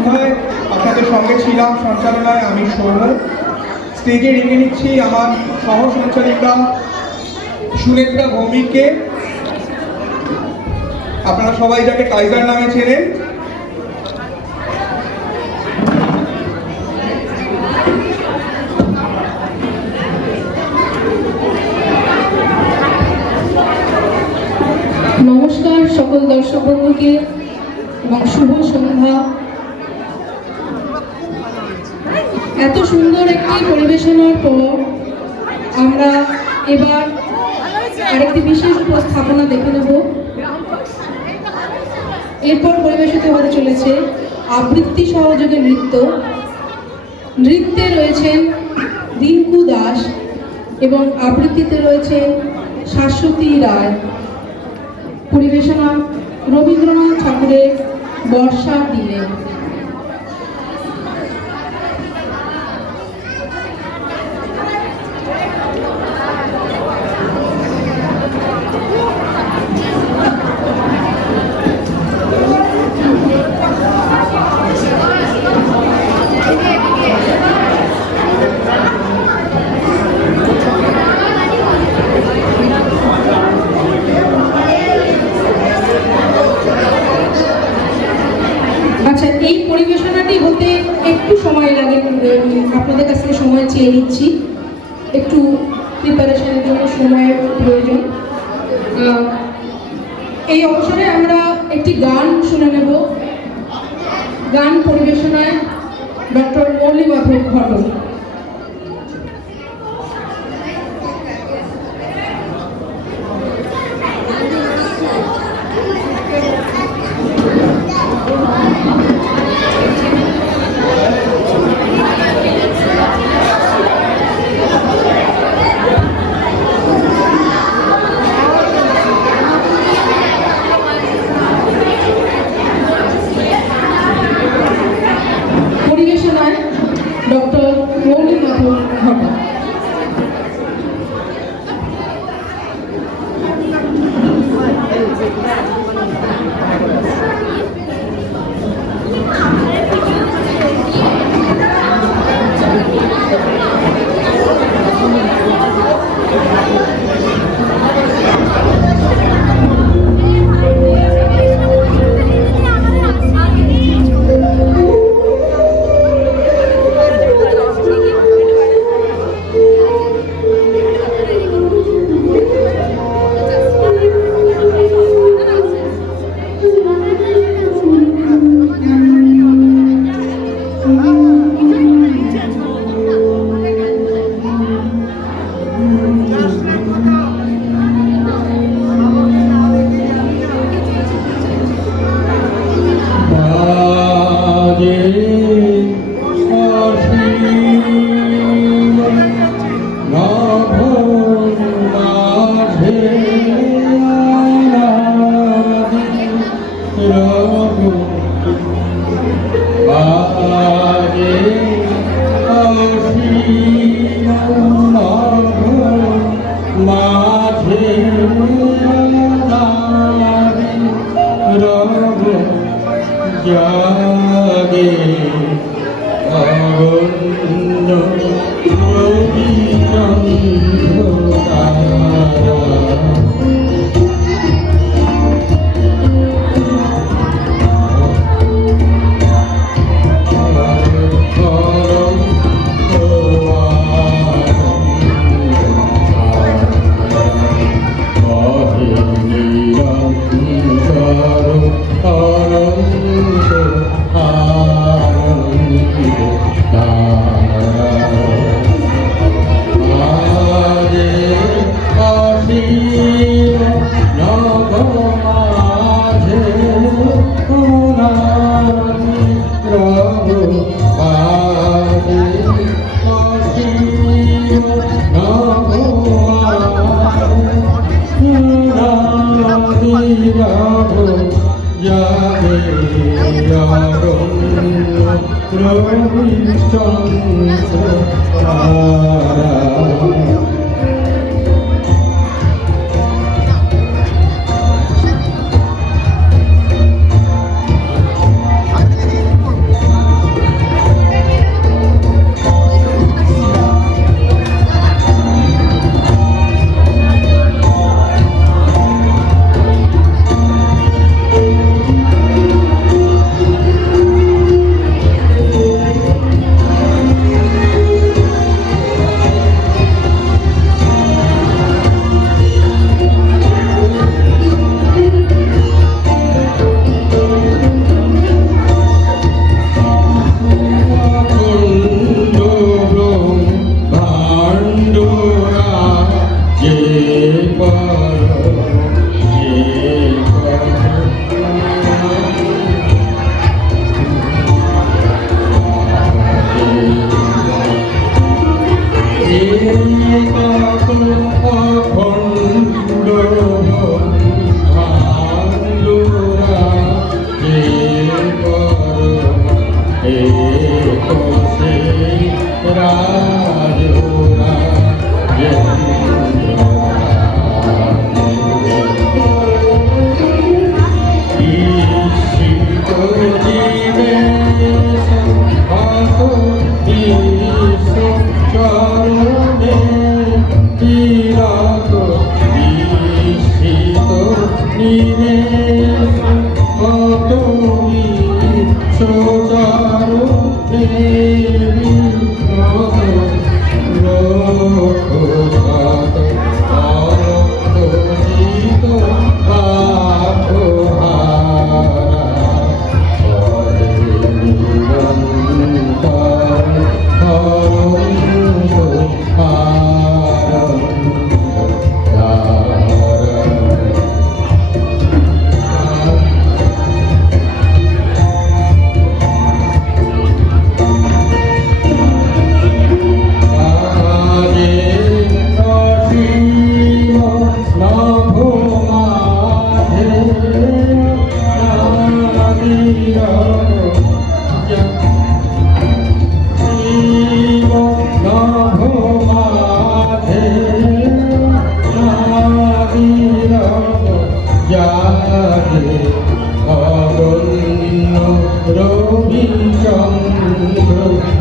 সন্ধ্যায় আপনাদের সঙ্গে ছিলাম সঞ্চালনায় আমি সৌম্য। স্টেজে রেখে নিচ্ছি আমার সহ সঞ্চালিকা সুনেত্রা ভৌমিককে, আপনারা সবাই যাকে কাইজার নামে চেনেন। নমস্কার সকল দর্শক বন্ধুকে এবং শুভ সন্ধ্যা। এত সুন্দর একটি পরিবেশনার পর আমরা এবার আরেকটি বিশেষ উপস্থাপনা দেখে নেব। এরপর পরিবেশিত হতে চলেছে আবৃত্তি সহযোগে নৃত্য। নৃত্যে রয়েছেন রিঙ্কু দাস এবং আবৃত্তিতে রয়েছেন শাশ্বতী রায়। পরিবেশনা রবীন্দ্রনাথ ঠাকুরের বর্ষার দিনে। এই পরিবেশনাটি হতে একটু সময় লাগে, আপনাদের কাছ থেকে সময় চেয়ে নিচ্ছি, একটু প্রিপারেশনের জন্য সময়ের প্রয়োজন। এই অবসরে আমরা একটি গান শুনে নেব। গান পরিবেশনায় ডক্টর মৌলি মাধব ঘটক। ডক্টর মৌলি মাধব ঘটক।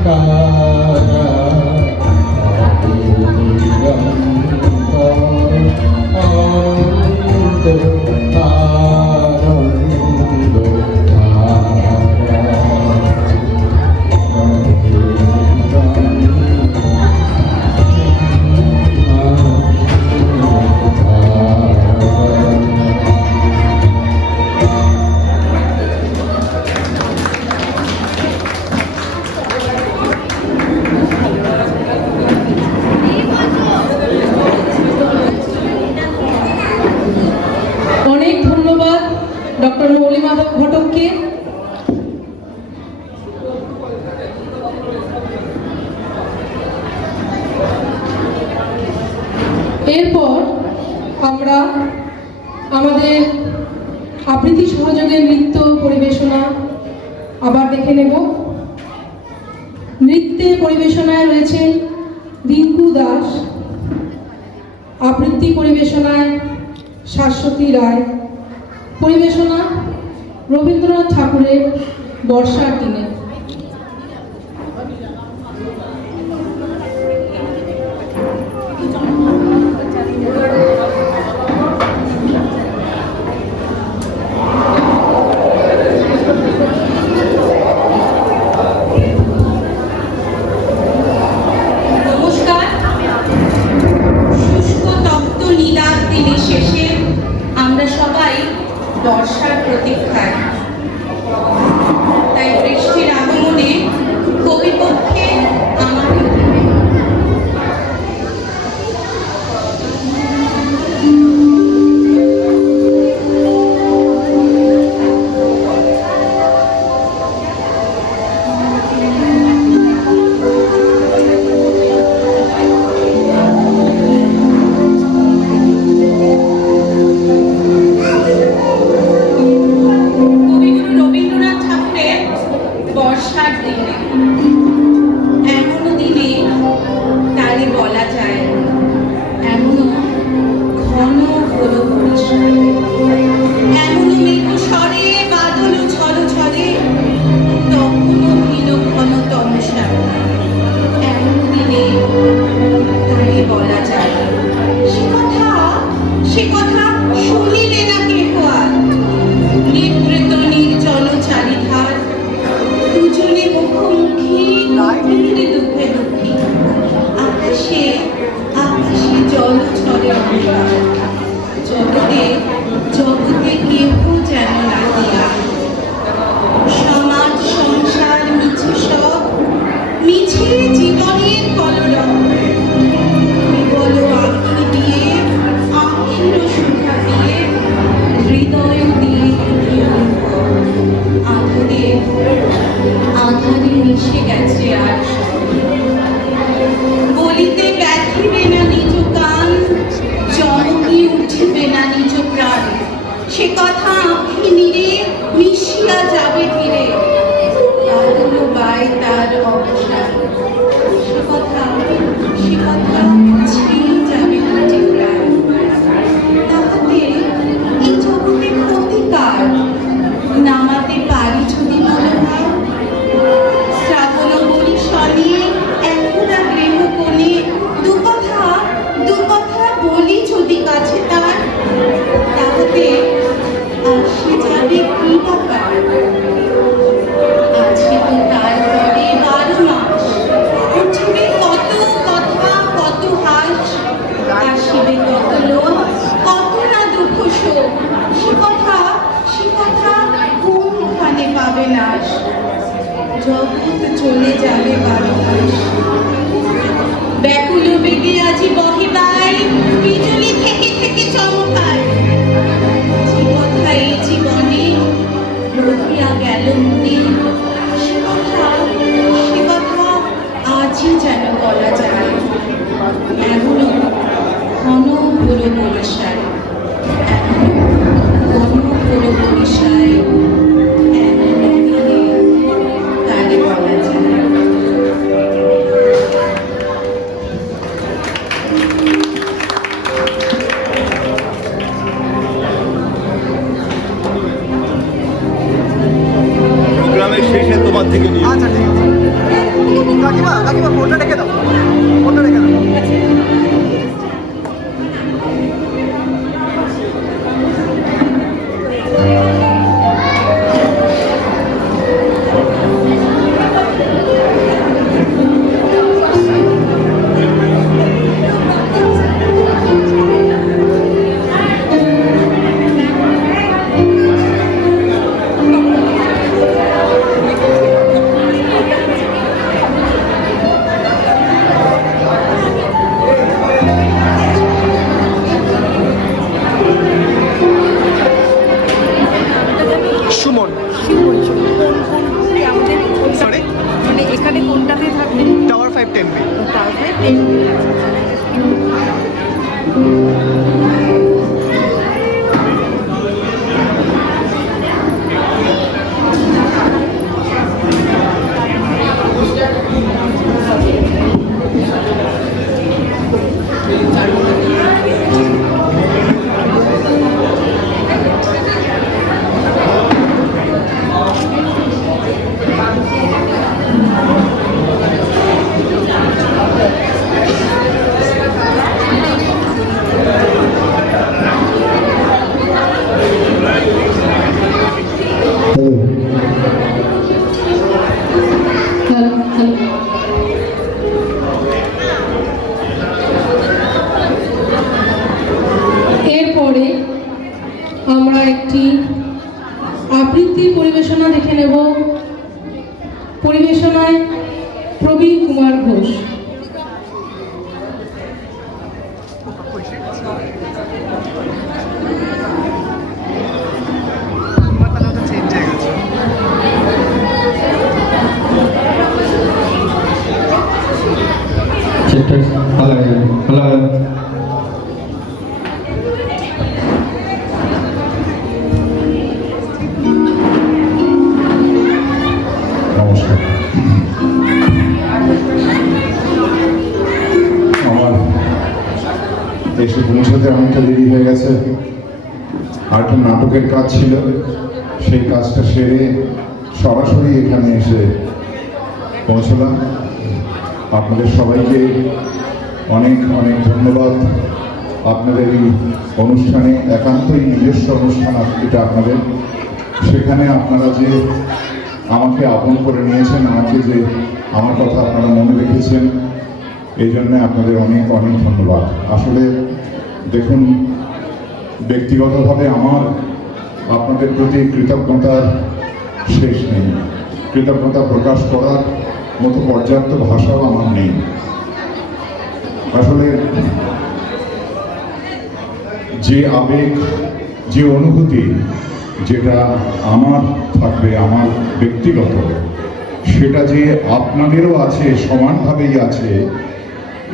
সারা আনন্দ আনন্দ অনেক ধন্যবাদ ডক্টর মৌলিমাধব ঘটককে। এরপর আমরা আমাদের আবৃত্তি সহযোগের নৃত্য পরিবেশনা আবার দেখে নেব। নৃত্যে পরিবেশনায় রয়েছেন রিঙ্কু দাস, আবৃত্তি পরিবেশনায় শাশ্বতী রায়, পরিবেশনা রবীন্দ্রনাথ ঠাকুরের বর্ষার দিনে। নমস্কার। শুষ্ক তপ্ত নীলার দিনের শেষে আমরা সবাই বর্ষার প্রতীক্ষায়। তাই বৃষ্টির আগমনে কবিপক্ষে আমার কবিগুরু রবীন্দ্রনাথ ঠাকুরের বর্ষার দিনে, এমনও দিনে তারে বলা যায়, এমনও ঘন ঘোর পরিষ্কার, এমনও মৃদু স্বরে বাদল ঝড় ঝরে, তখনও ভিন ঘন তমসা, এমন দিনে তারে বলা যায়। সে কথা শুনিলে না কেহ আর, নিবৃত নির্জন চারিধার, দুজনে মুখোমুখি গভীর দুঃখে দুঃখী, আকাশে আকাশে জল ছড়ে অন্ধকার, জগতে জগতে কেহ যেন লাগিয়া, সমাজ সংসার মিছে সব, মিছে জীবনের কলরব, বিবল আঁখি দিয়ে আঁখির সুধা দিয়ে হৃদয় দিয়ে আধারে আধারে মিশে গেছে আর বলিতে ব্যথিবে না নিজ কান, চমকি উঠিবে না নিজ প্রাণ, সে কথা আঁখি নিরে মিশিয়া যাবে ধীরে, বাদল গায় তার অবসান, সে কথা ছেয়ে যাবে মাটি প্রায়, তাহাতে এই জগতে ক্ষতিকার, নামাতে পারি যদি মনোভাব, শ্রাবণ বরিশনে একরা গৃহ কোণে দু কথা বলি যদি কাছে তার, তাহাতে আসে যাবে কি ব্যাপার, আছে তো তারপরে 12 মাস, উঠিবে কত কথা কত হাস, আসিবে কত লোক কত না দুঃখ শোক, সে কথা কোনখানে পাবে নাশ, জগৎ চলে যাবে 12 মাস, ব্যাকুল বেগে আজি বহিবাই, বিজুলি থেকে থেকে চমকায়, যে কথা এই জীবনে রহিয়া গেল মনে, সে কথা আজই যেন বলা যায়, এমনও ঘন ঘোর বরিশায়, এমনও ঘন ঘোর বরিশায়, এমনও দিনে তারে বলা যায়। প্রোগ্রামের শেষে তোমার থেকে নিয়ে আচ্ছা ঠিক আছে। কাকিমা কাকিমা ফোনটা রেখে দাও, ফোনটা রেখে দাও। সুমন, সরি, মানে এখানে কোনটাতে থাকবে? Tower 5 10B। তাহলে এরপরে আমরা একটি আবৃত্তি পরিবেশনা দেখে নেব। পরিবেশনায় প্রবীর কুমার ঘোষ। মাথাটা চেঞ্জ হয়ে গেছে। নমস্কার। আমার এসে পৌঁছাতে অনেকটা দেরি হয়ে গেছে। আর একটা নাটকের কাজ ছিল, সেই কাজটা সেরে সরাসরি এখানে এসে পৌঁছলাম। আপনাদের সবাইকে অনেক অনেক ধন্যবাদ। আপনাদের এই অনুষ্ঠানে, একান্তই নিজস্ব অনুষ্ঠান এটা আপনাদের, সেখানে আপনারা যে আমাকে আপন করে নিয়েছেন, আমাকে যে আমার কথা আপনারা মনে রেখেছেন, এই জন্যে আপনাদের অনেক অনেক ধন্যবাদ। আসলে দেখুন, ব্যক্তিগতভাবে আমার আপনাদের প্রতি কৃতজ্ঞতার শেষ নেই। কৃতজ্ঞতা প্রকাশ করার মতো পর্যাপ্ত ভাষাও আমার নেই। আসলে যে আবেগ, যে অনুভূতি যেটা আমার থাকবে, আমার ব্যক্তিগত, সেটা যে আপনাদেরও আছে, সমানভাবেই আছে,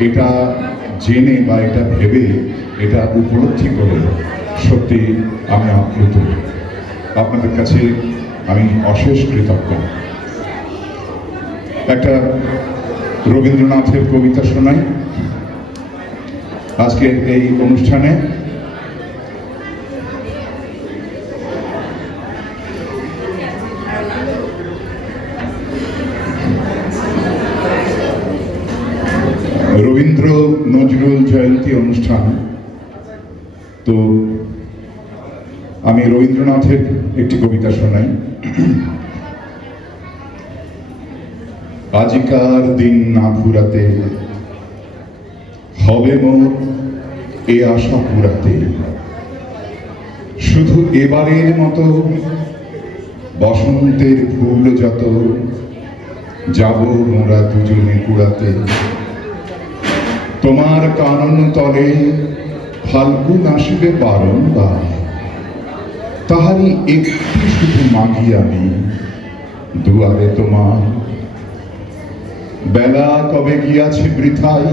এটা জেনে বা এটা ভেবে, এটা উপলব্ধি করে সত্যি আমি আপ্লুত। আপনাদের কাছে আমি অশেষ কৃতজ্ঞ। একটা রবীন্দ্রনাথের কবিতা শোনাই আজকের এই অনুষ্ঠানে। রবীন্দ্র নজরুল জয়ন্তী অনুষ্ঠান, তো আমি রবীন্দ্রনাথের একটি কবিতা শোনাই। আজিকার দিন না ফুরাতে হবে মোর এ আশা পুরাতে, শুধু এবারের মতো বসন্তের ফুল যত যাব মোরা দুজনে কুড়াতে। তোমার কানন তলে ফাল্গুন আসিবে বারংবার, তাহারই একটি শুধু মাগি আমি দুয়ারে তোমার। বেলা কবে গিয়াছে বৃথাই,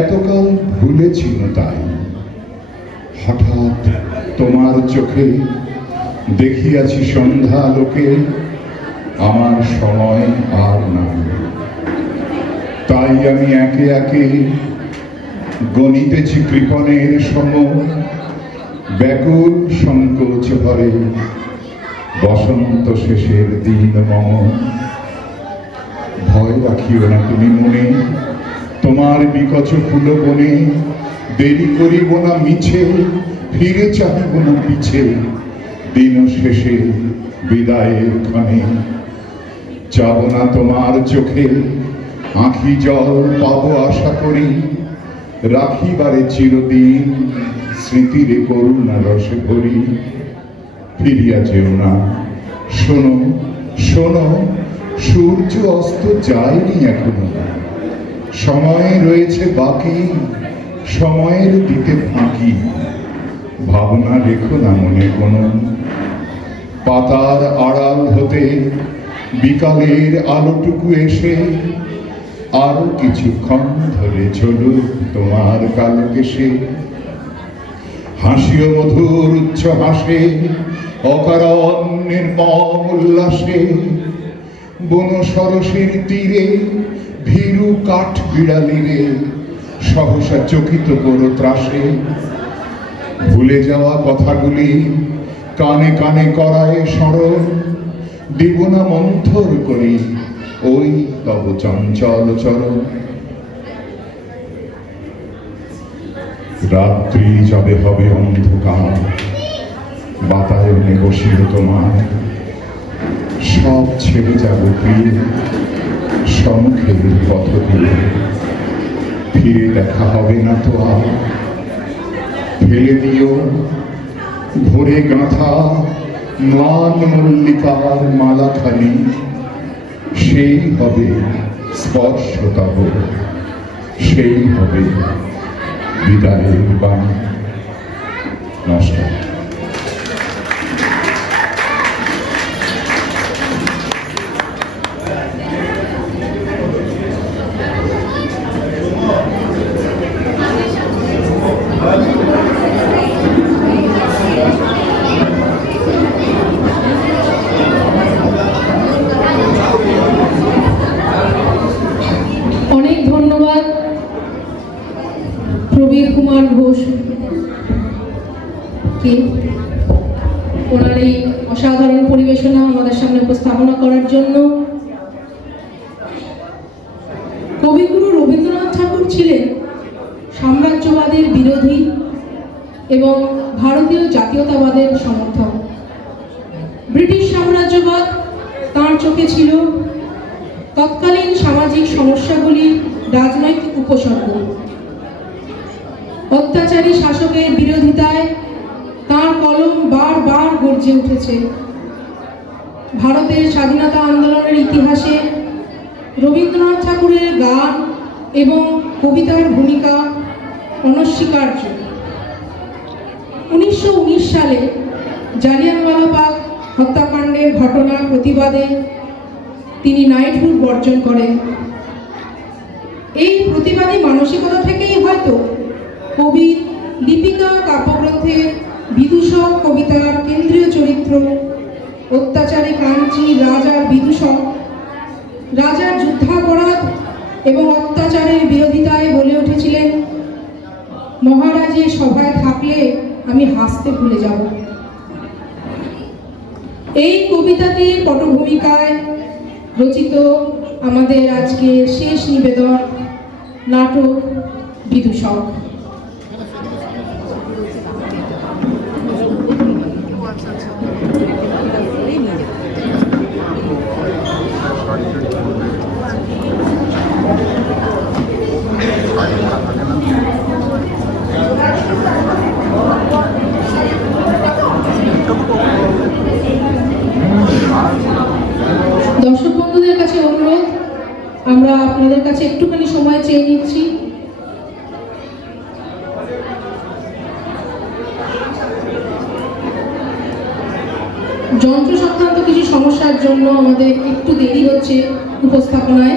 এতকাল ভুলেছিল তাই। হঠাৎ তোমার চোখে দেখিয়াছি সন্ধ্যা লোকে, আমার সময় আর নাই। তাই আমি একে একে গণিতেছি কৃপণের সম, ব্যাকুল সংকোচ ভরে বসন্ত শেষের দিন মম। ভয় রাখিও না তুমি মনে, তোমার বিকচ ফুল বনে দেরি করিব না মিছে, ফিরে চাহিব না পিছে, দিন শেষে বিদায়ের ক্ষণে। যাব না তোমার চোখে আঁখি জল পাবো আশা করি, রাখিবারে চিরদিন স্মৃতির করুণা রসে ভরি। ফিরিয়া যেও না, শোনো শোনো, সূর্য অস্ত যায়নি এখনো, সময় রয়েছে বাকি, সময়ের দিতে ফাঁকি। ভাবনা রেখো না মনে কোনো, পাতার আড়াল হতে বিকালের আলোটুকু এসে আরো কিছুক্ষণ ধরে চলুক তোমার কালকেশে। হাসিও মধুর উচ্চ হাসে, অকারণ নির্মম উল্লাসে, বন সরসের তীরে ভীরু কাঠ বিড়ালিরে সহসা চকিত করো ত্রাসে। ভুলে যাওয়া কথাগুলি কানে কানে করায় স্মরণ, দিব না মন্থর করি ওই তব চঞ্চল চরণ। রাত্রি যবে হবে অন্ধকার, বাতায়নে বসিল তোমার, সব ছেড়ে যাব প্রিয় সম্মুখের পথ দিয়ে। ফিরে দেখা হবে না তো আর, ফেলে দিও ভোরে গাঁথা ম্লান মল্লিকার মালাখানি, সেই হবে স্পর্শ তব, সেই হবে বিদায়ের বাণী। নমস্কার। অনেক ধন্যবাদ প্রবীর কুমার ঘোষ কে ওনার এই অসাধারণ পরিবেশনা আমাদের সামনে উপস্থাপনা করার জন্য। কবিগুরু রবীন্দ্রনাথ ঠাকুর ছিলেন সাম্রাজ্যবাদের বিরোধী এবং ভারতীয় জাতীয়তাবাদের সমর্থক। ব্রিটিশ সাম্রাজ্যবাদ তাঁর চোখে ছিল তৎকালীন সামাজিক সমস্যাগুলির রাজনৈতিক উপসর্গ। অত্যাচারী শাসকের বিরোধিতায় তাঁর কলম বারবার গর্জে উঠেছে। ভারতের স্বাধীনতা আন্দোলনের ইতিহাসে রবীন্দ্রনাথ ঠাকুরের গান এবং কবিতার ভূমিকা অনস্বীকার্য। 1919 সালে জালিয়ানওয়ালাবাগ হত্যাকাণ্ডের ঘটনার প্রতিবাদে তিনি নাইটহুড বর্জন করেন। এই প্রতিবাদী মানসিকতা থেকেই হয়তো কবির দীপিকা কাব্যগ্রন্থের বিদূষক কবিতার কেন্দ্রীয় চরিত্র অত্যাচারী কাঞ্চি রাজার বিদূষক, রাজার যুদ্ধাপরাধ এবং অত্যাচারের বিরোধিতায় বলে উঠেছিলেন, মহারাজের সভায় থাকলে আমি হাসতে ভুলে যাব। এই কবিতাটির পটভূমিকায় রচিত আমাদের আজকের শেষ নিবেদন নাটক বিদূষক। দর্শক বন্ধুদের কাছে অনুরোধ, আমরা আপনাদের কাছে একটুখানি সময় চেয়ে নিচ্ছি। যন্ত্র সংক্রান্ত কিছু সমস্যার জন্য আমাদের একটু দেরি হচ্ছে উপস্থাপনায়।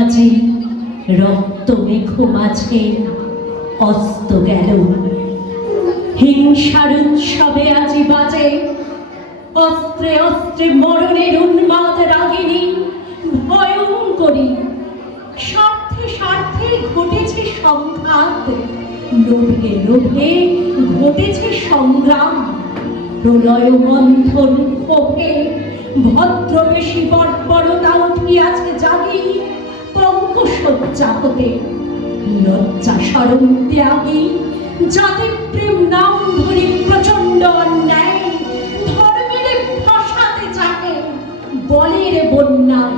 আজি রক্ত মেঘ মাঝে অস্ত গেল। হিংসার উৎসবে আজি বাজে অস্ত্রে অস্ত্রে মরণের উন্মাদ রাগিনী ভয়ঙ্করী। স্বার্থে স্বার্থে ঘটেছে সংঘাত, লোভে লোভে ঘটেছে সংগ্রাম। প্রলয় মন্থন ক্ষোভে ভদ্রবেশী বর্বরতা উঠিয়াছে জাগি পঙ্কশয্যা হতে। লজ্জা শরম ত্যাগী জাতি প্রেম নাম ধরে প্রচন্ড অন্যায় ধর্মের ভাষাতে চাকে বলের বন্যায়।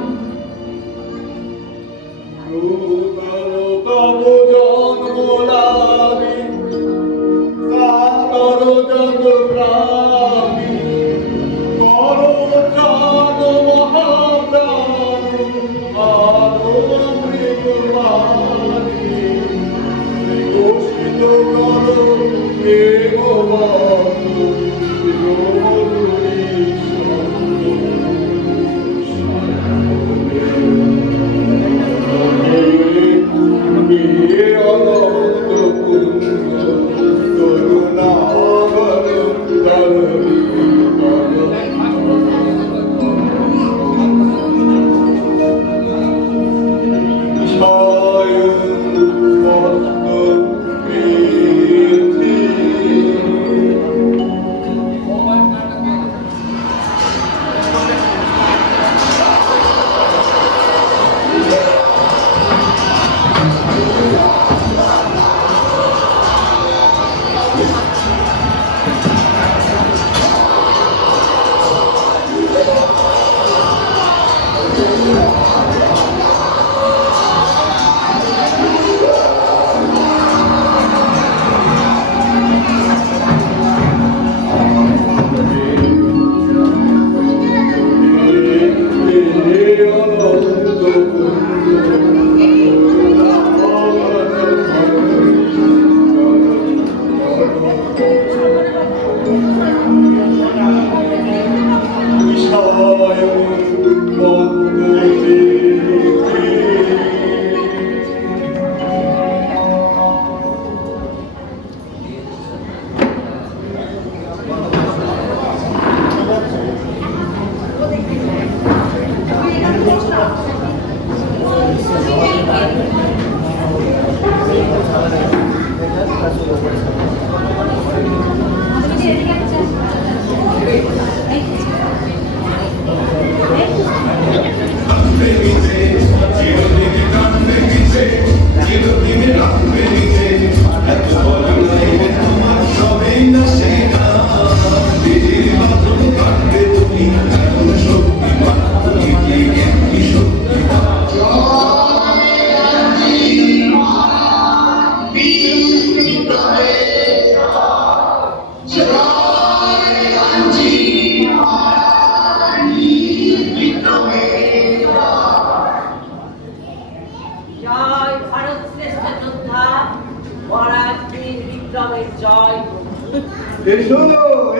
এসো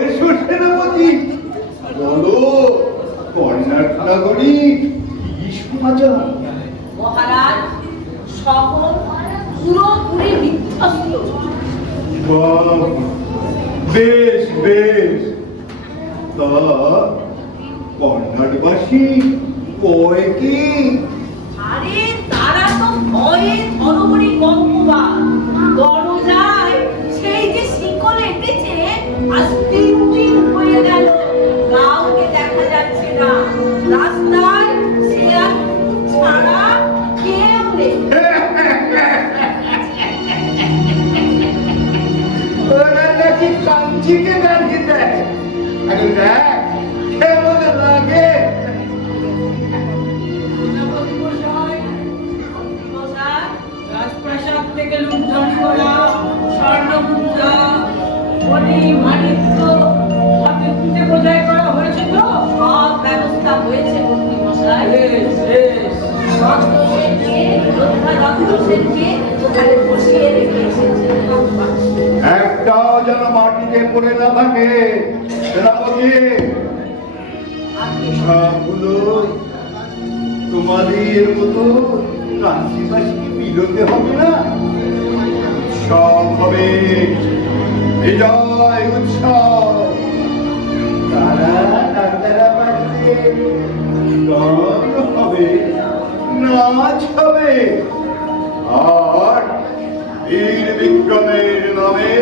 এসো সেনাপতি, বলো কর্ণার নগরী কি সমাচার? মহারাজ শহর পুরোপুরি বিধ্বস্ত। বাহ, বেশ বেশ। তা কর্ণাটবাসী কয় কি? আরে তারা তো ভয়ে ধরবরি গঙ্গবাদ দরজায় সেই যে শিকল এঁটেছে আজ 3 দিন হয়ে গেল, কাউকে দেখা যাচ্ছে না। রাস্তায় সে আর ছাড়া কেউ নেই। ওরা নাকি কাঞ্চিকে গাড়ি দেয়। আরে দেখ কেমন লাগে। রাজপ্রাসাদ থেকে লুণ্ঠন করা স্বর্ণ মুদ্রা মানিক্য হাতে পুঁতে বোঝাই করা হয়েছে তো? সব ব্যবস্থা হয়েছে মন্ত্রী মশাই। ওখানে বসিয়ে রেখে এসেছে। একটাও যেন মাটিতে পড়ে না থাকে। সেনাপতি সবগুলো তোমাদের মতো রাশিবাসীকে বিরতে হবে না। উৎসব হবে, বিজয় উৎসব। তারা ডাক্তারা বাড়িতে গান হবে, নাচ হবে, আর বীর বিক্রমের নামে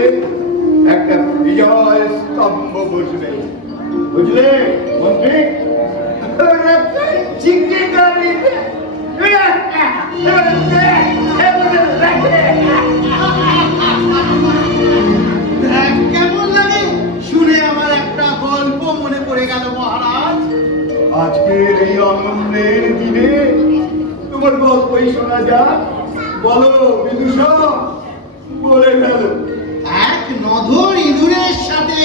একটা বিজয় স্তম্ভ বসবে। বুঝলে মন্ত্রী? চিকে গাড়িতে কেমন লাগে শুনে আমার একটা গল্প মনে পড়ে গেল মহারাজ। আজকের এই আনন্দের দিনে তোমার গল্পই শোনা যাক। বলো বিদূষক, বলে ফেলো। এক নধর ইঁদুরের সাথে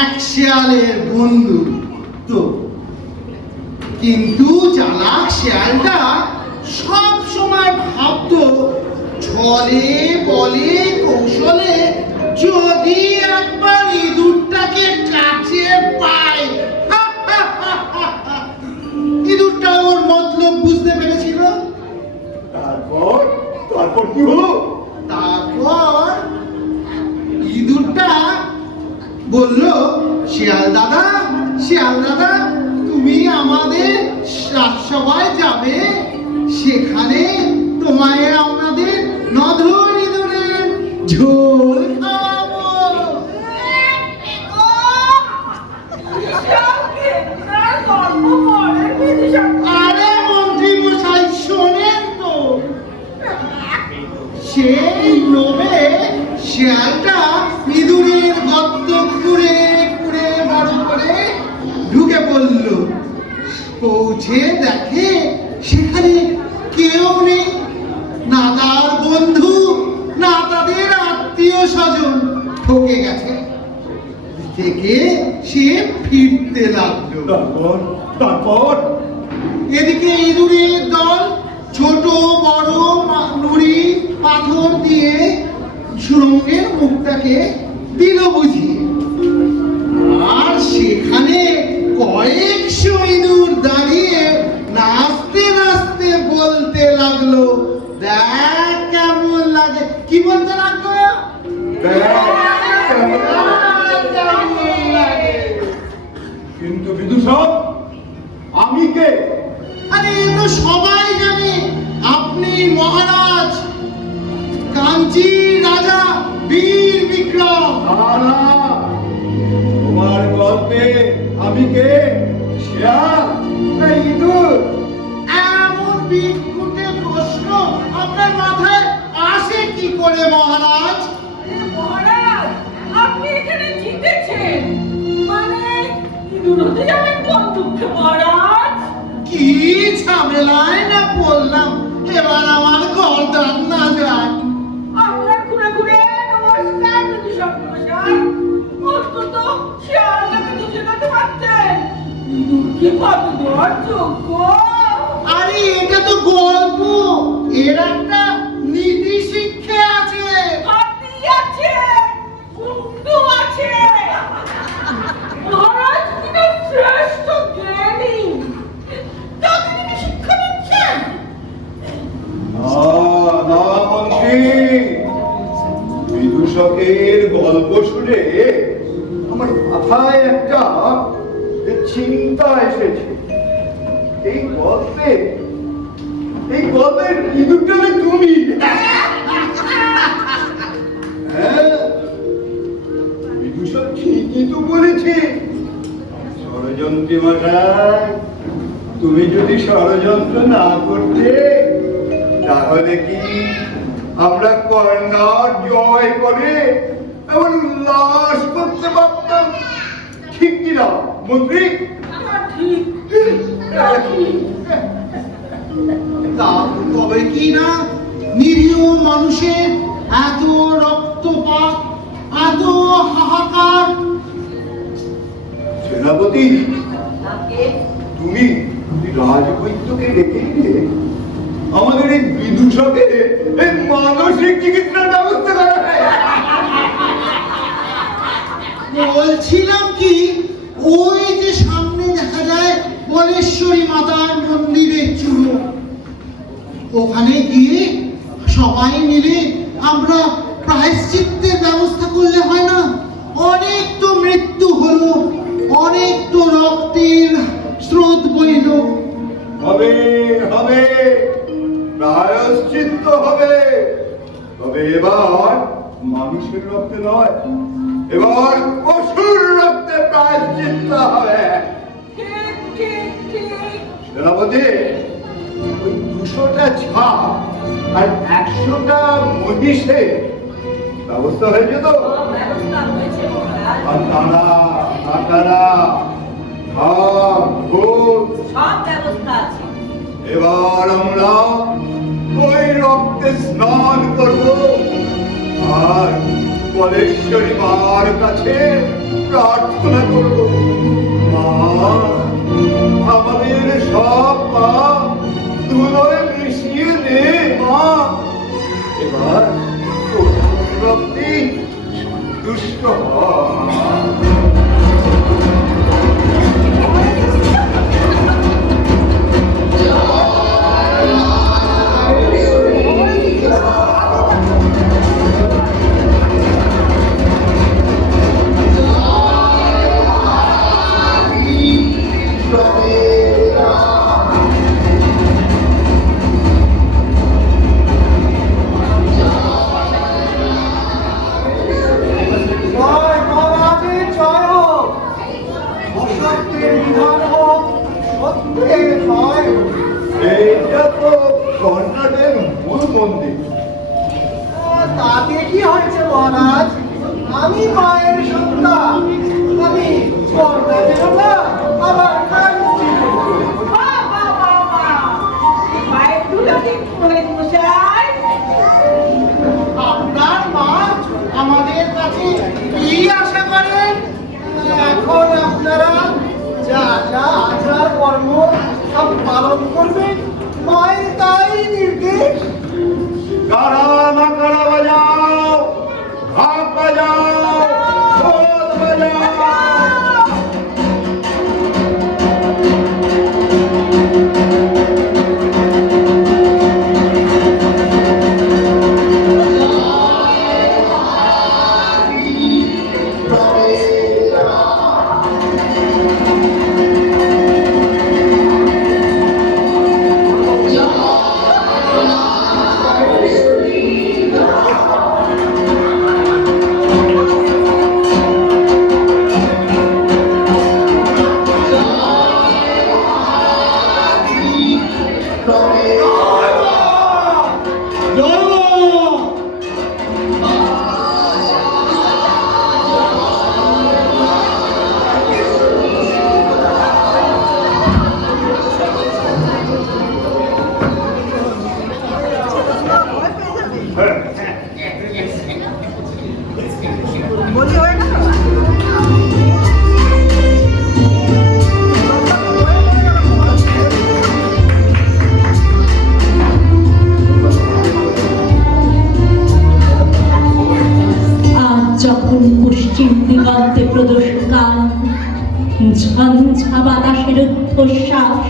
এক শেয়ালের বন্ধুত্ব। কিন্তু চালাক শেয়ালটা সব সময় ভাবতো ছলে বলে কৌশলে যদি একবার ইঁদুরটাকে কাছে পায়। ইঁদুরটা ওর মতলব বুঝতে পেরেছিল। তারপর কি হলো? তারপর ইঁদুরটা বলল, শিয়াল দাদা, শিয়াল দাদা, তুমি আমাদের রাজসভায় যাবে, সেখানে তোমায় আমাদের নধর ইঁদুরের ঝোল খাওয়াবো। আরে মন্ত্রী মশাই শোনেন তো। সেই লোভে শিয়ালটা ইঁদুরের গর্ত খুঁড়ে খুঁড়ে বড় করে ঢুকে পড়ল। পৌঁছে দেখে সেখানে কেউ নেই, না তার বন্ধু, না তাদের আত্মীয় স্বজন, ঠকে গেছে। থেকে সে ফিরতে লাগলো। তারপর এদিকে ইঁদুরের দল ছোট বড় নুড়ি পাথর দিয়ে সুড়ঙ্গের মুখটাকে দিল বুঝিয়ে। আর সেখানে কয়েকশো ইঁদুর দাঁড়িয়ে নাচতে নাচতে বলতে লাগলো, দেখ কেমন লাগে। কি বলতে লাগলো? কিন্তু বিদূষক, আমি কে? আরে এ তো সবাই জানে, আপনি মহারাজ, কাঞ্চি রাজা বীর বিক্রম। তোমার গল্পে আমি কে? শিয়াল না ইঁদুর? এমন বিকৃত প্রশ্ন আপনার মাথায় আসে কি করে মহারাজ? মহারাজ, আপনি এখানে জিতেছেন, মানে ইঁদুর হতে যাবেন কোন দুঃখে মহারাজ? কি ঝামেলায় না পড়লাম, এবার আমার গর্দান না যায়। আপনার ঘুরে ঘুরে নমস্কার বিদূষক মশাই। অন্তত শিয়ালটাকে তো জেতাতে পারতেন। ইঁদুর কি কত দূর যোগ্য? আরে এটা তো গল্প, এর একটা নীতি শিক্ষা আছে। হাতি আছে, মুন্ডু আছে। মহারাজ তিনি শ্রেষ্ঠ জ্ঞানী, তাকে তিনি শিক্ষা দিচ্ছেন। না মন্ত্রী, বিদূষকের গল্প শুনে আমার মাথায় একটা চিন্তা এসেছে। এই গল্পের ইঁদুরটা তুমি। হ্যাঁ, বিদূষক ঠিকই তো বলেছে। ষড়যন্ত্রী মশাই, তুমি যদি ষড়যন্ত্র না করতে, তাহলে কি আমরা কর্ণার জয় করে এমন উল্লাস করতে পারতাম? ঠিক কিনা মন্ত্রী? তবে কি না নিরীহ মানুষের এত রক্তপাত, এত হাহাকার। সেনাপতি, তুমি রাজবৈদ্যকে ডেকে নিয়ে আমাদের এই বিদূষকের এই মানসিক চিকিৎসার ব্যবস্থা করা হয়। বলছিলাম কি, ওই যে সামনে দেখা যায় বলেশ্বরী মাতার মন্দিরের চূড়ো। ওখানে গিয়ে সবাই মিলে আমরা প্রায়শ্চিত্তের ব্যবস্থা করলে হয় না? অনেক তো মৃত্যু হলো, অনেক তো রক্তের স্রোত বইল। হবে হবে, প্রায়শ্চিত্ত হবে, তবে এবার মানুষের রক্তে নয়, এবার পশুর রক্তে প্রায়শ্চিত্ত হবে। ঠিক ঠিক ঠিক। সেনাপতি, ওই 200টা ছাপ আর 100টা মহিষের ব্যবস্থা হয়েছে তো? সব ব্যবস্থা হয়েছে মহারাজ। আর কাকারা, ধান, ভোট, সব ব্যবস্থা আছে। এবার আমরা ওই রক্তে স্নান করব আর বলেশ্বরী মার কাছে প্রার্থনা করব, মা আমাদের সব পাপ ধুলোয় মিশিয়ে দে মা। এবার রক্তে সন্তুষ্ট হয়। জয় মহারাজের জয় হোক, অসত্যের বিধান হোক, সত্যের জয় হোক। এইটা তো কর্ণাটের মূল মন্দির। তাতে কি হয়েছে মহারাজ? আমি মায়ের সন্তান, আমি কর্তা দেব না, আবার কাঞ্চি দেব। বাহ, বাহ, বাহ, বাহ। মায়ের দুটো ঠিক করে মশাই। আপনার মা আমাদের কাছে কি আশা করেন? এখন আপনারা যা যা আচার কর্ম সব পালন করবেন, মায়ের তাই নির্দেশ। কারা না কারা বাজাও, ঢাক বাজাও, ঢোল বাজাও। যখন পশ্চিম দিগন্তে প্রদোষকাল, ঝঞ্ঝা বাতাসের ঊর্ধ্বশ্বাস,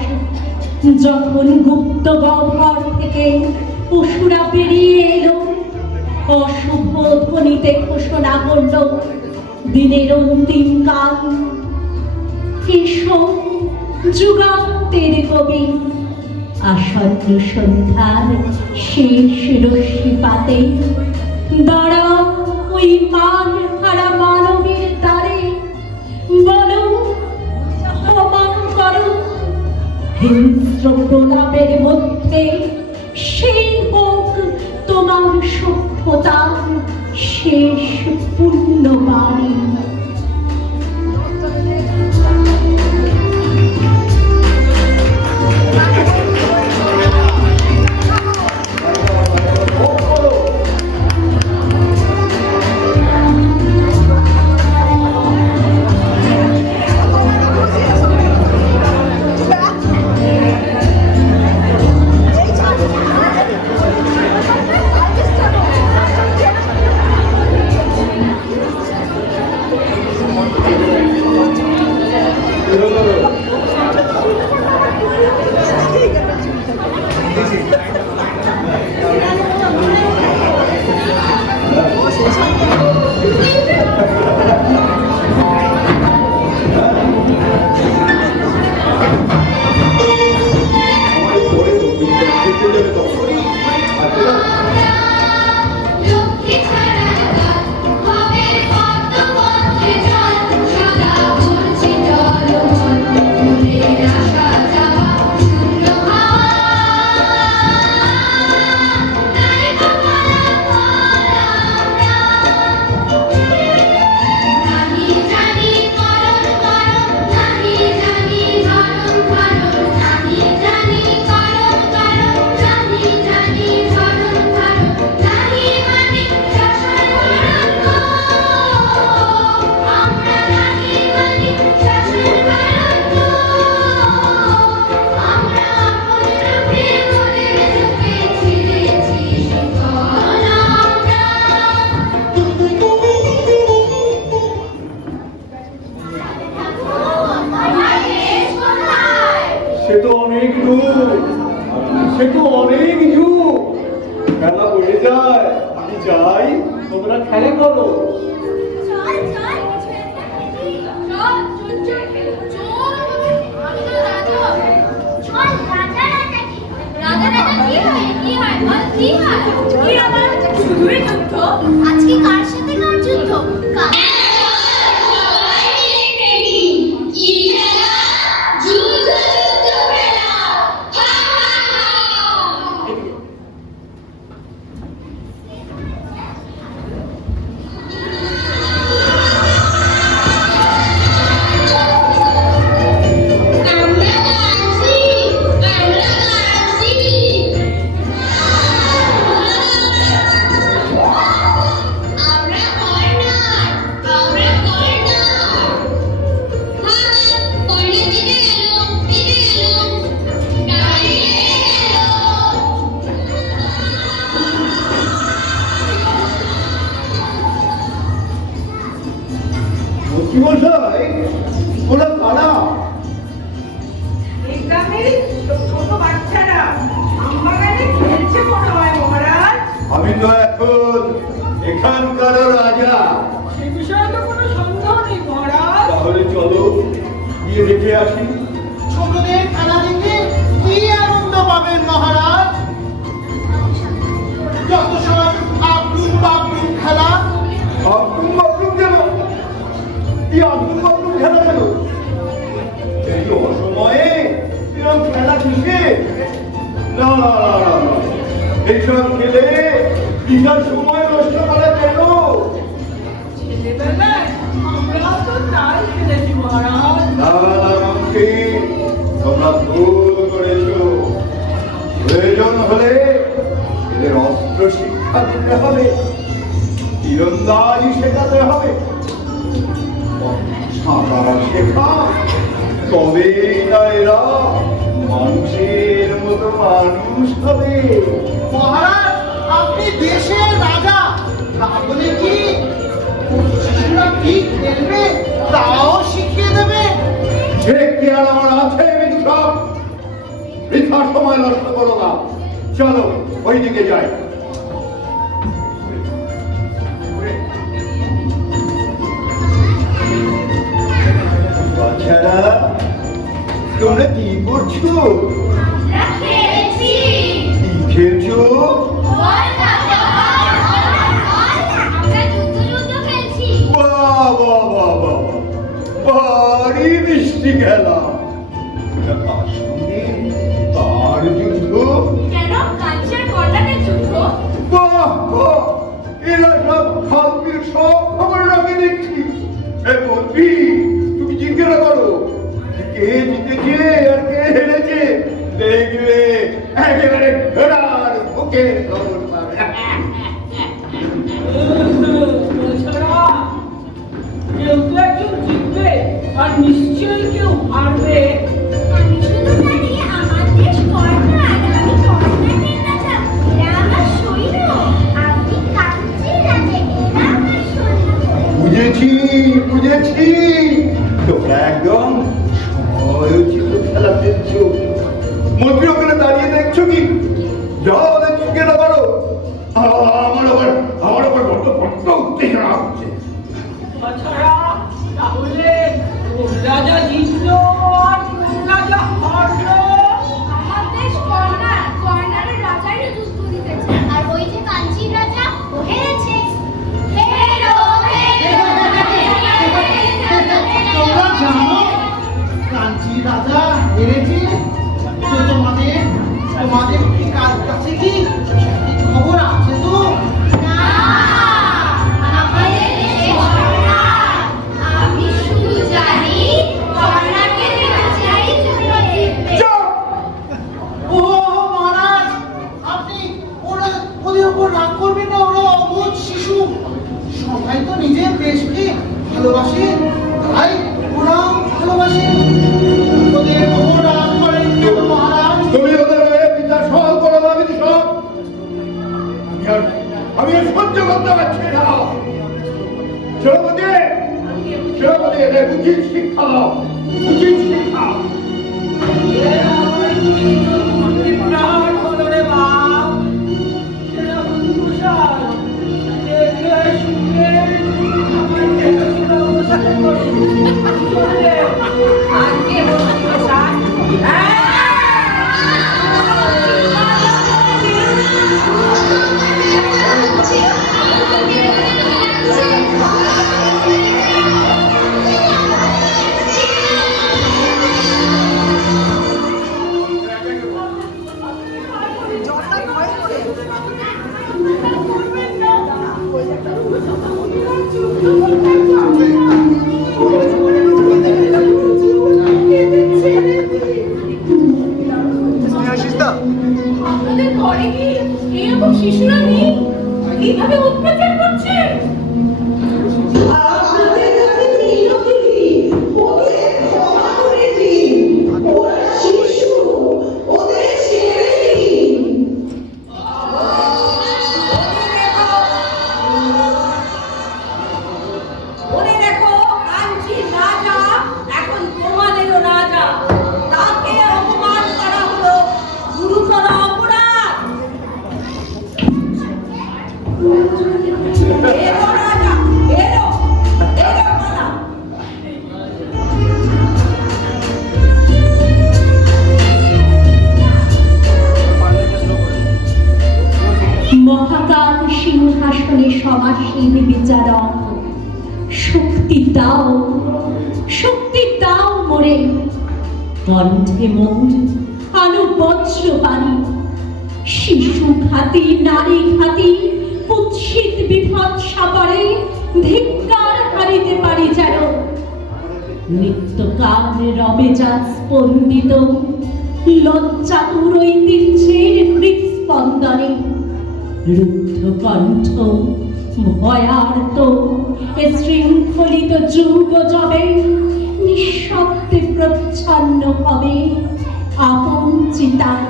যখন গুপ্ত গহ্বর থেকে পশুরা বেরিয়ে এলো, অশুভ ধ্বনিতে ঘোষণা করল দিনের অন্তিম কাল। এসো যুগান্তের কবি, আসন্ন সন্ধ্যার শেষ রশ্মিপাতে দাঁড়াও ওই মান হারা মানবের দ্বারে, বলো ক্ষমা করো, হিংস্র প্রলাপের মধ্যে সেই হোক তোমার সভ্যতার শেষ পুণ্যবাণী। সে তো অনেক দূর, সে তো অনেক যুগ। খেলা হয়ে যায়, আমি যাই, তোমরা খেলা করো। চল চল কিছু একটা খেলি চল চল চল আমি তো রাজা চল রাজা রাজা কি হয় বল কি হয় কি আবার শুরুই যুদ্ধ আজকে কার সাথে কার যুদ্ধ মন্ত্রীমশাই, ওরা কারা? এই গ্রামের ছোট বাচ্চারা আমবাগানে খেলছে মনে হয় মহারাজ। আমি তো এখন এখানকার রাজা। সে বিষয়ে তো কোনো সন্দেহ নেই মহারাজ। তাহলে চলো গিয়ে দেখে আসি। ছোটদের খেলা দেখে কি আনন্দ পাবেন মহারাজ? যত সময় আব্দুল বাবলুর খেলা। আব্দুল বাবলুর কেন? কি আব্দুল বাবলুর খেলা কেন? এই অসময়ে এরকম খেলা কিসে? না না না না না, এইসব খেলে বিশাল সময় নষ্ট করা কেন? ছেলেবেলায় আমরাও তো তাই খেলেছি মহারাজ। না না মন্ত্রী, তোমরা ভুল করেছো। প্রয়োজন হলে এদের অস্ত্র শিক্ষা দিতে হবে, তীরন্দাজি শেখাতে হবে, সাঁতার শেখা, তবেই না এরা মানুষের মতো মানুষ হবে। মহারাজ আপনি দেশের রাজা, তাহলে কি শিশুরা কি খেলবে তাও শিখিয়ে দেবে? সে কি আর আমার আছে বিদুষক? বৃথা সময় নষ্ট করো না, চলো ওই দিকে যাই। বাচ্চারা, তোমরা কি করছো? কি খেলছো? বাহ বাহ বাহ বাহ, ভারী মিষ্টি খেলা। এটা কার সঙ্গে? কার যুদ্ধ? বাহ বাহ, এরা সব খাদ্যের সব খবর রাখে দেখছি। এ মন্ত্রী, তুমি জিজ্ঞাসা করো কে জিতেছে আর কে হেরেছে, দেখবে একেবারে ঘোড়ার বুকে খবর পাবে। তাছাড়া কেউ তো একজন জিতবে আর নিশ্চয়ই কেউ হারবে। আমি শুধু জানি আমার দেশ কর্ণাট, আমি কর্ণাটের রাজা, এরা আমার সৈন্য। আপনি কাঞ্চির রাজা, এরা আমার সৈন্য। বুঝেছি বুঝেছি, তোমরা একদম সময়োচিত খেলা খেলছো। মন্ত্রী ওখানে দাঁড়িয়ে দেখছো কি? যাও ওদের জিজ্ঞাসা করো। আমার আবার বড্ড উত্তেজনা হচ্ছে। তাছাড়া তাহলে কোন রাজা জিতলো আর কোন রাজা হারলো? আমার দেশ কর্ণাট, কর্ণাটের রাজাই যুদ্ধ জিতেছে, আর ওই যে কাঞ্চির রাজা ও হেরেছে। হেরো হেরো তোমরা জানো কাঞ্চি রাজা হেরেছে? তো তোমাদের তোমাদের কি কাছে কি খবর আছে তো? না, আমাদের দেশ কর্ণাট। আমি শুধু জানি কর্ণাটের রাজাই যুদ্ধ জিতবে। ও মহারাজ, আপনি ওদের উপর রাগ করবেন না, ওরা অবুঝ শিশু। সবাই তো নিজের দেশকে ভালোবাসে, তাই ওরাও ভালোবাসে। ওদের উপর রাগ করেন কেন মহারাজ? তুমি ওদের হয়ে বিচার সহল করো না বিদুষক। আমি আর সহ্য করতে পারছি না। সেনাপতি, এদের উচিত শিক্ষা দাও, উচিত শিক্ষা। এরা প্রাণ হলো রে বাপ, সেরকম তুষার, দেখে শুনে আমার দেহটা অনুসরণ করি। চললে আজকে বসি বসান। স্নেহাশিসদা, আপনাদের ঘরে কি এরকম শিশুরা নেই? এইভাবে অত্যাচার করছে? মনে রেখো, কাঞ্চির রাজা এখন তোমাদেরও রাজা। তাকে অপমান করা হলো গুরুতর অপরাধ। এরো রাজা, এরো, এরো মালা। মহাকাল সিংহাসনে সমাসীন বিচারক, শক্তি দাও মোরে, কণ্ঠে মোর আলো বজ্র বাণী, শিশু ঘাতি নারী ঘাতি কুৎসিত বিভৎসা করে ধিক্কার হারিতে পারি যেন। নিত্যকাল রবে যা স্পন্দিত লজ্জাতুর ঐতিহ্যের হৃৎস্পন্দনে, রুদ্ধ কণ্ঠ ভয়ার্ত এ শৃঙ্খলিত যুগ যবে নিঃশব্দে প্রচ্ছন্ন হবে আপন চিতার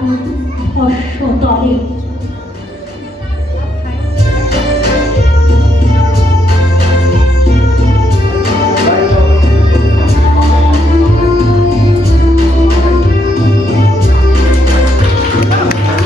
ভস্মতলে। আমরা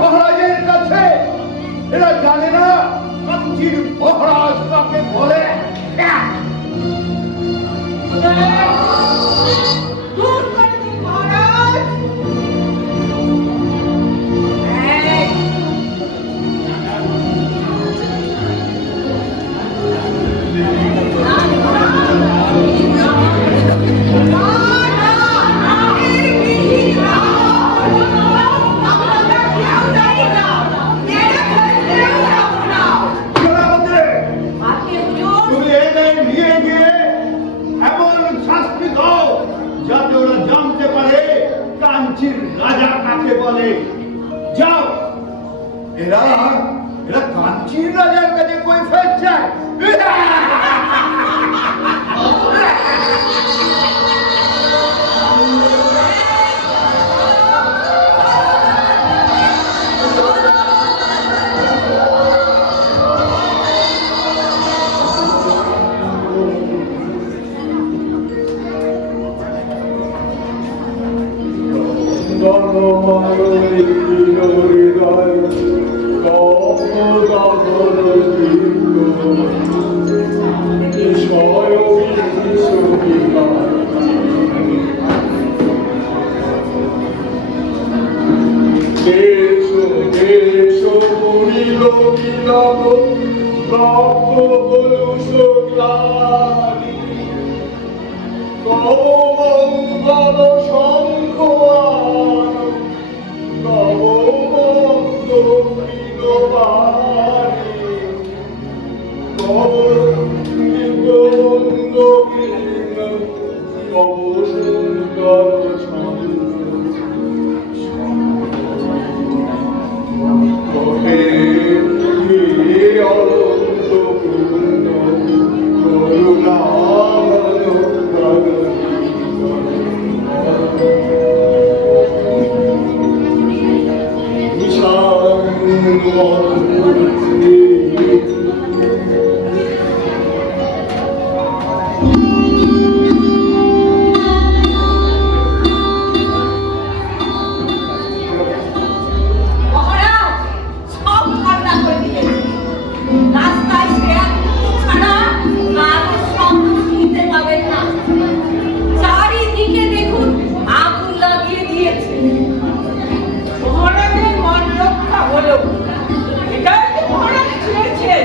মহারাজের কাছে? এরা জানে না কাঞ্চির মহারাজ কাকে বলে? দূর করে দিন মহারাজ। এই, সেনাপতি, তুমি এদের নিয়ে গিয়ে এমন শাস্তি দাও যাতে ওরা জানতে পারে কাঞ্চির রাজা কাকে বলে। যাও, এরা এরা কাঞ্চির রাজার কাছে কই ফের যায়। মহারাজ, সব ঠান্ডা করে দিলেন। রাস্তায় শেয়াল ছাড়া কারো শব্দ শুনতে পাবেন না। চারিদিকে দেখুন আগুন লাগিয়ে দিয়েছে। মহারাজের মান রক্ষা হলো, এটাই তো মহারাজ চেয়েছেন।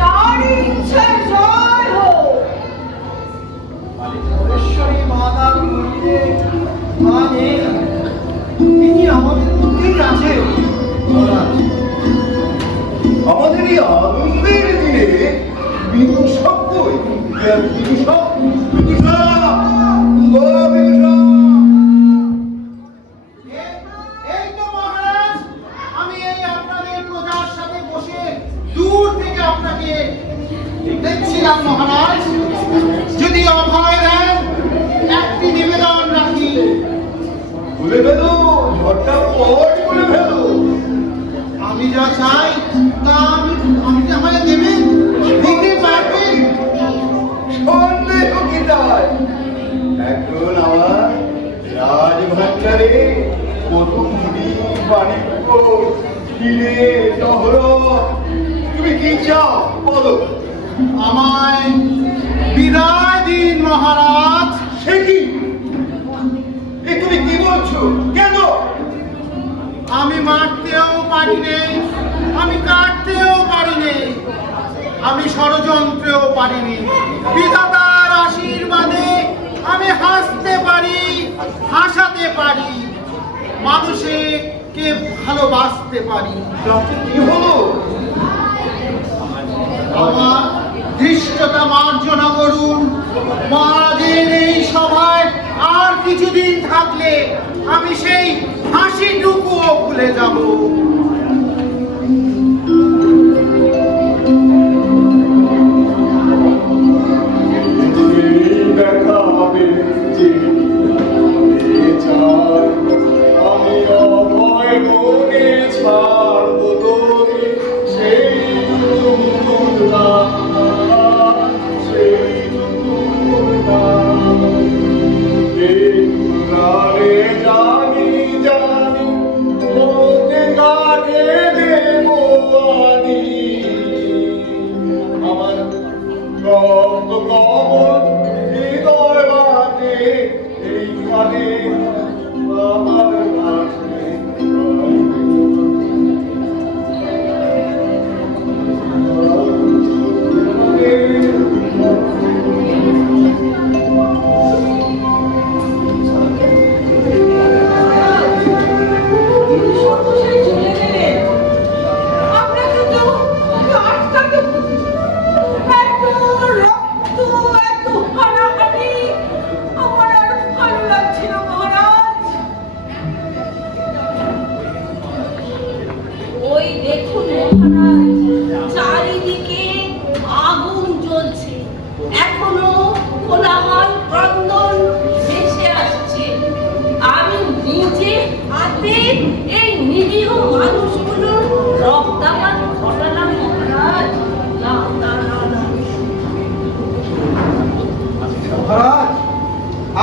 তারই ইচ্ছার জয় হোক। ঈশ্বরী মাতার মন্দিরে মা নেই, তিনি আমাদের মধ্যেই আছে। মহারাজ, আমাদের এই আনন্দের দিনে বিদূষক কই? বিদূষক, বিদূষক, ও বিদূষক! এই তো মহারাজ, আমি এই আপনাদের প্রজার সাথে বসে দূর থেকে আপনাকে দেখছিলাম মহারাজ। যদি অভয় দেন, একটি নিবেদন রাখি। বলে ফেলো, ঝড়টা পট বলে ফেলো। আমি যা চাই তা আমি আমাকে দেবেন, দিতে পারবেন। সন্দেহ কি তাই? এখন আমার রাজভাণ্ডারে কত মুড়ি, বাণিজ্য, হিরে, জহরত, তুমি কি চাও বলো? আমায় বিদায় দিন মহারাজ। সে কি? এ তুমি কি বলছো? কেন? আমি মারতেও পারি নেই, আমি কাটতেও পারি নেই, আমি ষড়যন্ত্রেও পারিনি। বিধাতার আশীর্বাদে আমি হাসতে পারি, হাসাতে পারি, মানুষকে ভালোবাসতে পারি। তাতে কি হলো? আমার ধৃষ্টতা মার্জনা করুন। মহারাজের এই সভায় আর কিছুদিন থাকলে আমি সেই হাসিটুকুও ভুলে যাব। দেখাবে যে আমি অভয় মনে ছাড়ব তোরে, সেই জানি জানি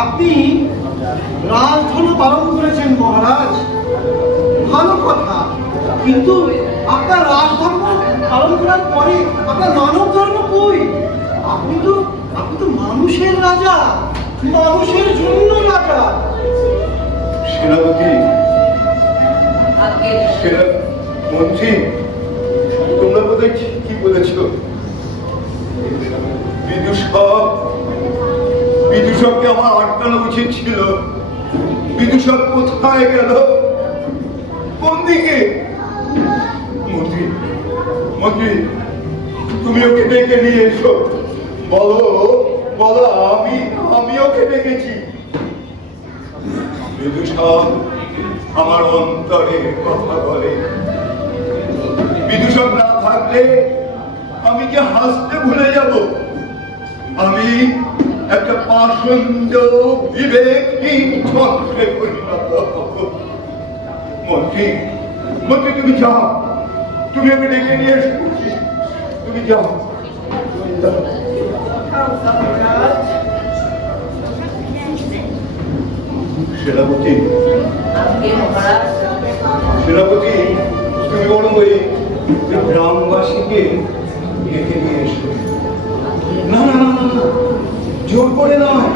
আপনি রাজধর্ম পালন করেছেন মহারাজ, ভালো কথা, কিন্তু আপনার রাজধর্ম পালন করার পরে আপনার মানব ধর্ম কই? আপনি তো মানুষের রাজা, মানুষের জন্য রাজা। সেনাপতি, মন্ত্রী, তোমরা বোধহয় কি বলেছ? বিদূষককে আমার আটকানো উচিত ছিল। বিদূষক কোথায় গেল? কোন দিকে? মন্ত্রী, মন্ত্রী, তুমি ওকে ডেকে নিয়ে এসো। বলো বলো, আমি ওকে ডেকেছি। বিদূষক আমার অন্তরে কথা বলে। বিদূষক না থাকলে আমি কি হাসতে ভুলে যাব? আমি একটা পাষণ্ড বিবেকহীন যন্ত্রে পরিণত হব। মন্ত্রী, মন্ত্রী, তুমি যাও, তুমি আমি ডেকে নিয়ে এসো। তুমি যাও। সেনাপতি, সেনাপতি, তুমি বরং ওই গ্রামবাসীকে ডেকে নিয়ে এসো। না না না না, জোর করে নয়,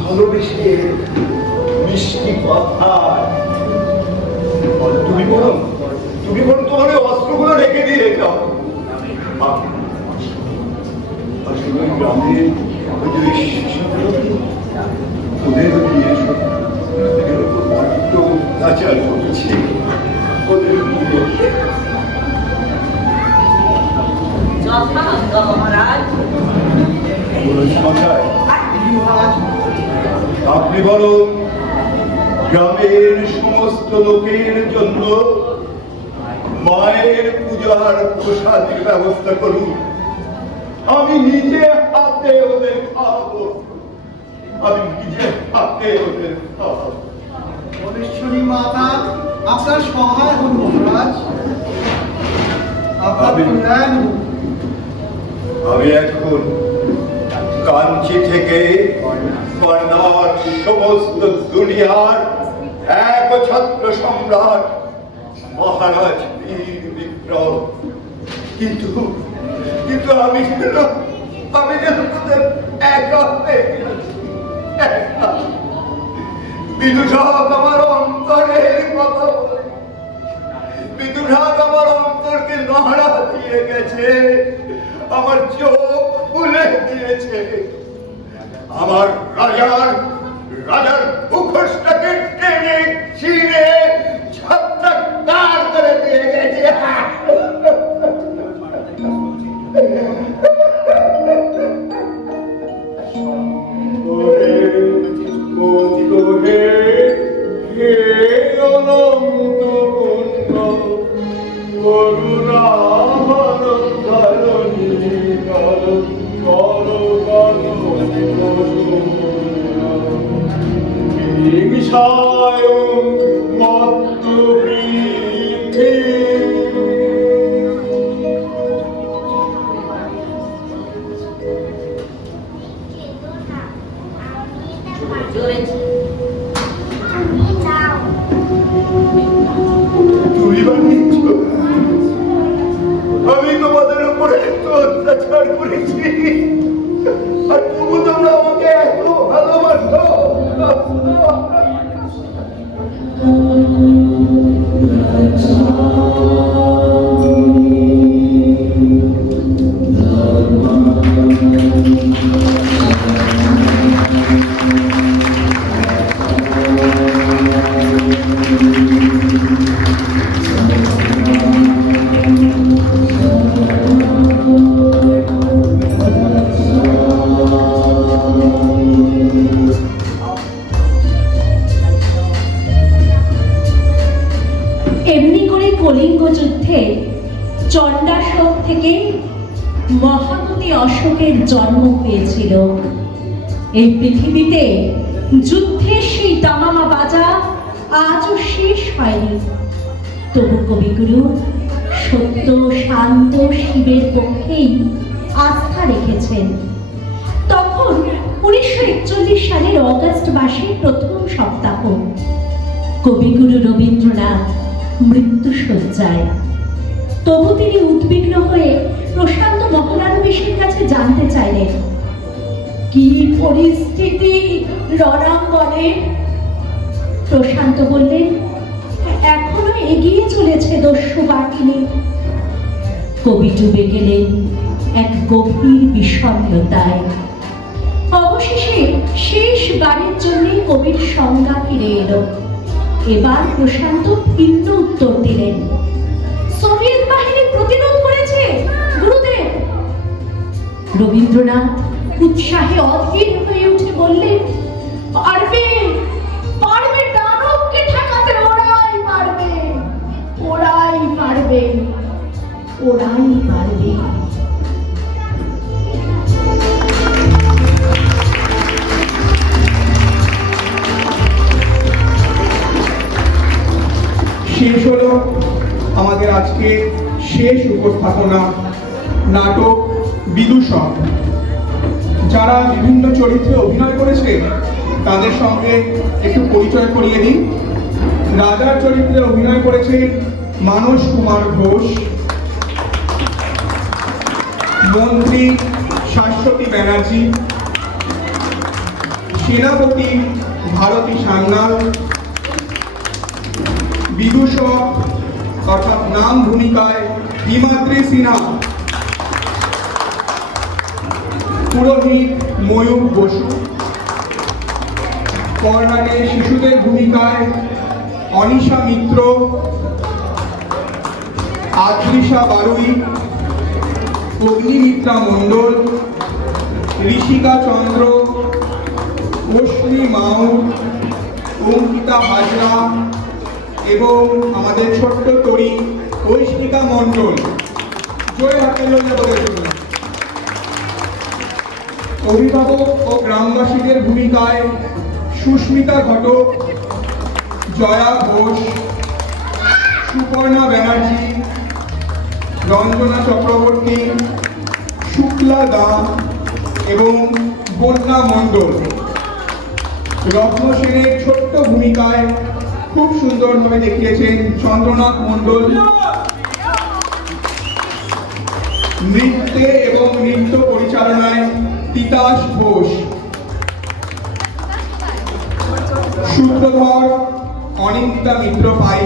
ভালোবেসে মিষ্টি কথায়। তুমি বরং তোমার অস্ত্রগুলো রেখে দিয়ে যাও। আসলে গ্রামের ওদের দিয়েছো, বড্ড অত্যাচার করেছি ওদের দিয়ে। আপনি বরং গ্রামের সমস্ত লোকের জন্য মায়ের পূজার প্রসাদের ব্যবস্থা করুন। আমি নিজে হাতে ওদের খাওয়াবো। আমি নিজে হাতে ওদের খাওয়াবো। মহেশ্বরী মাতা আপনার সহায় হন মহারাজ, আপনার কল্যাণ। আমি এখন কাঞ্চি থেকে কর্ণার সমস্ত দুনিয়ার একছত্র সম্রাট মহারাজ বীর বিক্রম। কিন্তু আমি যেন তোদের একা হয়ে গেছি। বিদূষক আমার অন্তরের কথা বলে, বিদূষক আমার অন্তরকে নহড়া দিয়ে গেছে, আমার চোখ খুলে দিয়েছে, আমার রাজার মুখোশটাকে টেনে ছিঁড়ে ছাত্রাকার করে দিয়ে গেছে। আমি তোমাদের উপরে এত অত্যাচার করেছি, আর তবু তোমরা আমাকে এত ভালোবাসো। এমনি করে কলিঙ্গ যুদ্ধে চণ্ডাশোক থেকে মহামতি অশোকের জন্ম হয়েছিল। এই পৃথিবীতে যুদ্ধের সেই দামামা বাজা আজও শেষ হয়নি। তবু কবিগুরু সত্য শান্ত শিবের পক্ষেই আস্থা রেখেছেন। তখন 1941 সালের সপ্তাহ কবিগুরু রবীন্দ্রনাথ মৃত্যুশয্যায়। তবু তিনি উদ্বিগ্ন হয়ে প্রশান্ত মহলানবিশের কাছে জানতে চাইলেন, কি পরিস্থিতি রণাঙ্গনে? প্রশান্ত বললেন, এখনো এগিয়ে চলেছে দস্যু বাহিনী। কবি ডুবে গেলেন এক গভীর বিষণ্ণতায়। অবশেষে শেষবারের জন্য কবির সংজ্ঞা ফিরে এলো। এবার প্রশান্ত ভিন্ন উত্তর দিলেন, সোভিয়েত বাহিনী প্রতিরোধ করেছে গুরুদেব। রবীন্দ্রনাথ উৎসাহে অধীর হয়ে উঠে বললেন, পারবে পারবে, দানবকে ঠেকাতে ওরাই পারবে, ওরাই পারবে, ওরাই পারবে। শেষ হলো আমাদের আজকে শেষ উপস্থাপনা, নাটক বিদূষক। যারা বিভিন্ন চরিত্রে অভিনয় করেছে তাদের সঙ্গে একটু পরিচয় করিয়ে দিই। রাজার চরিত্রে অভিনয় করেছে মানস কুমার ঘোষ, মন্ত্রী শাশ্বতী ব্যানার্জি, সেনাপতি ভারতী সান্যাল, বিদূষক অর্থাৎ নাম ভূমিকায় হিমাদ্রি সিনহা, পুরোহিত ময়ূর বসু, কর্ণাটে শিশুদের ভূমিকায় অনিশা মিত্র, আদ্রিশা বারুই, অগ্নিমিত্রা মণ্ডল, ঋষিকা চন্দ্র, অশ্বিনী মাউ, অঙ্কিতা হাজরা এবং আমাদের ছোট্ট তরী ঐশিকা মণ্ডল। জয় হাতে অভিভাবক ও গ্রামবাসীদের ভূমিকায় সুস্মিতা ঘটক, জয়া ঘোষ, সুপর্ণা ব্যানার্জি, রঞ্জনা চক্রবর্তী, শুক্লা দাস এবং বন্যা মণ্ডল। রত্ন সেনের ছোট্ট ভূমিকায় খুব সুন্দরভাবে দেখিয়েছেন চন্দ্রনাথ মণ্ডল। নৃত্যে এবং নৃত্য পরিচালনায় তিতাস ঘোষ। সূত্রধর অনিন্দিতা মিত্র পাই।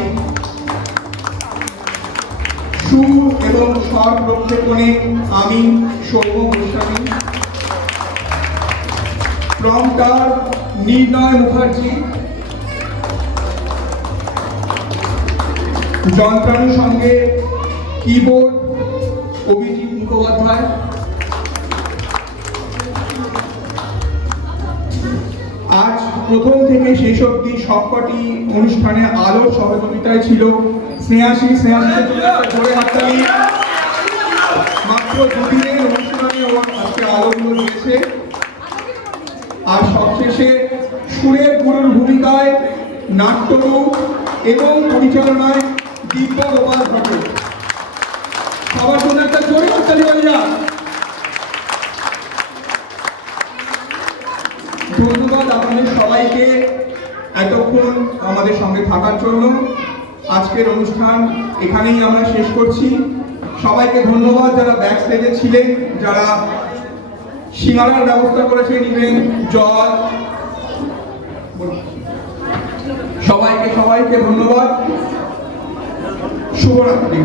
সুর এবং স্বর প্রক্ষেপণে আমি সৌম্য গোস্বামী। প্রম্পটার নির্ণয় মুখার্জি। যন্ত্রাণু সঙ্গে কিবোর্ড অভিজিৎ মুখোপাধ্যায়। আজ প্রথম থেকে শেষ অবধি সবকটি অনুষ্ঠানে আলোর সহযোগিতায় ছিল স্নেহাশী। ধরে হাততালি। মাত্র দুদিনের অনুষ্ঠানে ও আজকে আলোগুলো দিয়েছে। আর সবশেষে সুরের গুরুর ভূমিকায় নাট্যরূপ এবং পরিচালনায় দিব্য গোপাল ঘটক। সবার জন্য একটা জোরে হাততালি হয়ে যাক। ধন্যবাদ আপনাদের সবাইকে এতক্ষণ আমাদের সঙ্গে থাকার জন্য। আজকের অনুষ্ঠান এখানেই আমরা শেষ করছি। সবাইকে ধন্যবাদ যারা ব্যাক স্টেজে ছিলেন, যারা সিঙ্গারার ব্যবস্থা করেছেন, ইভেন জল, সবাইকে ধন্যবাদ। শুভরাত্রি।